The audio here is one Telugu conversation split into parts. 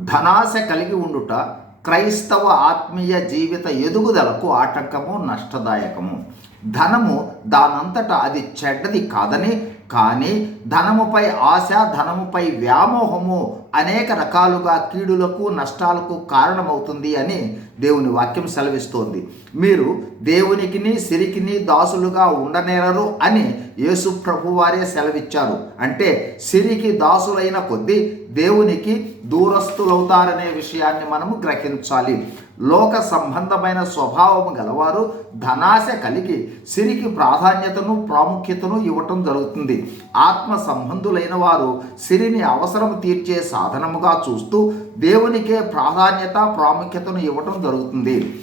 ధనాశ కలిగి ఉండుట క్రైస్తవ ఆత్మీయ జీవిత ఎదుగుదలకు ఆటంకము నష్టదాయకము. ధనము దానంతట అది చెడ్డది కాదని కానీ ధనముపై ఆశ ధనముపై వ్యామోహము అనేక రకాలుగా కీడులకు నష్టాలకు కారణమవుతుంది అని దేవుని వాక్యం సెలవిస్తోంది. మీరు దేవునికిని సిరికిని దాసులుగా ఉండనేరరు అని యేసు ప్రభు వారే సెలవిచ్చారు. అంటే సిరికి దాసులైన కొద్దీ దేవునికి దూరస్తులవుతారనే విషయాన్ని మనము గ్రహించాలి. లోక సంబంధమైన స్వభావం గలవారు ధనాశ కలిగి సిరికి ప్రాధాన్యతను ప్రాముఖ్యతను ఇవ్వటం జరుగుతుంది. ఆత్మ సంబంధులైన వారు సిరిని అవసరం తీర్చే సాధనముగా చూస్తూ దేవునికే ప్రాధాన్యత ప్రాముఖ్యతను ఇవ్వటం జరుగుతుంది.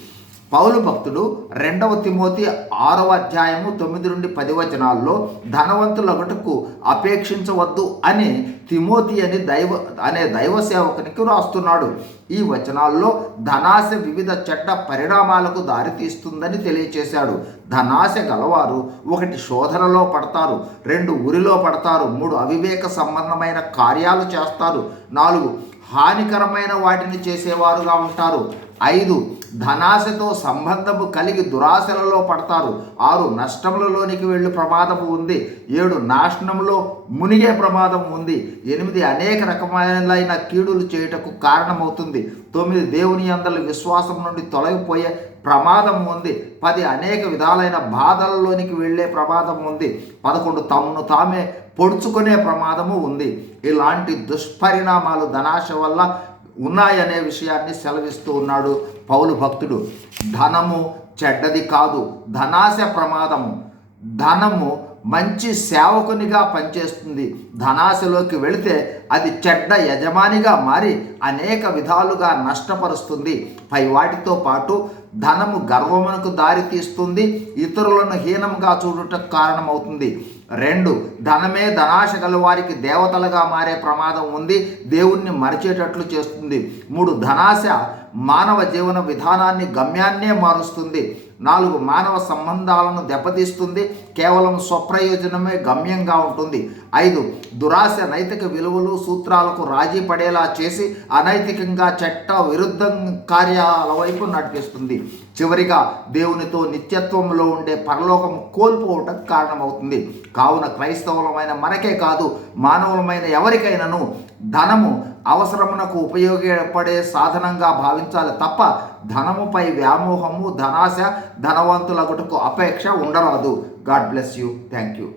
పౌలు భక్తుడు రెండవ తిమోతి ఆరవ అధ్యాయము తొమ్మిది నుండి పది వచనాల్లో ధనవంతులగటకు అపేక్షించవద్దు అని తిమోతి అని దైవ అనే దైవ సేవకునికి రాస్తున్నాడు. ఈ వచనాల్లో ధనాశ వివిధ చెడ్డ పరిణామాలకు దారితీస్తుందని తెలియచేశాడు. ధనాశ గలవారు ఒకటి శోధనలో పడతారు రెండు ఉరిలో పడతారు మూడు అవివేక సంబంధమైన కార్యాలు చేస్తారు నాలుగు హానికరమైన వాటిని చేసేవారుగా ఉంటారు. ఐదు ధనాశతో సంబంధము కలిగి దురాశలలో పడతారు. ఆరు నష్టములలోనికి వెళ్ళే ప్రమాదము ఉంది. ఏడు నాశనంలో మునిగే ప్రమాదం ఉంది. ఎనిమిది అనేక రకమైన కీడులు చేయుటకు కారణమవుతుంది. తొమ్మిది దేవుని అందరి విశ్వాసం నుండి తొలగిపోయే ప్రమాదం ఉంది. పది అనేక విధాలైన బాధలలోనికి వెళ్ళే ప్రమాదం ఉంది. పదకొండు తమను తామే పొడుచుకునే ప్రమాదము ఉంది. ఇలాంటి దుష్పరిణామాలు ధనాశ వల్ల ఉన్నాయనే విషయాన్ని సెలవిస్తూ ఉన్నాడు పౌలు భక్తుడు. ధనము చెడ్డది కాదు ధనాశ ప్రమాదము. ధనము మంచి సేవకునిగా పనిచేస్తుంది. ధనాశలోకి వెళితే అది చెడ్డ యజమానిగా మారి అనేక విధాలుగా నష్టపరుస్తుంది. పై వాటితో పాటు ధనము గర్వమునకు దారితీస్తుంది ఇతరులను హీనంగా చూడుటకు కారణమవుతుంది. రెండు ధనమే ధనాశ గల వారికి దేవతలుగా మారే ప్రమాదం ఉంది దేవుణ్ణి మరిచేటట్లు చేస్తుంది. మూడు ధనాశ మానవ జీవన విధానాన్ని గమ్యాన్నే మారుస్తుంది. నాలుగు మానవ సంబంధాలను దెబ్బతీస్తుంది కేవలం స్వప్రయోజనమే గమ్యంగా ఉంటుంది. ఐదు దురాశ నైతిక విలువలు సూత్రాలకు రాజీ పడేలా చేసి అనైతికంగా చట్ట విరుద్ధ కార్యాల వైపు నడిపిస్తుంది. చివరిగా దేవునితో నిత్యత్వంలో ఉండే పరలోకం కోల్పోవటం కారణమవుతుంది. కావున క్రైస్తవులమైన మనకే కాదు మానవులమైన ఎవరికైనాను ధనము అవసరమునకు ఉపయోగపడే సాధనంగా భావించాలి తప్ప ధనముపై వ్యామోహము ధనాశ ధనవంతులగుటకు అపేక్ష ఉండరాదు. God bless you. Thank you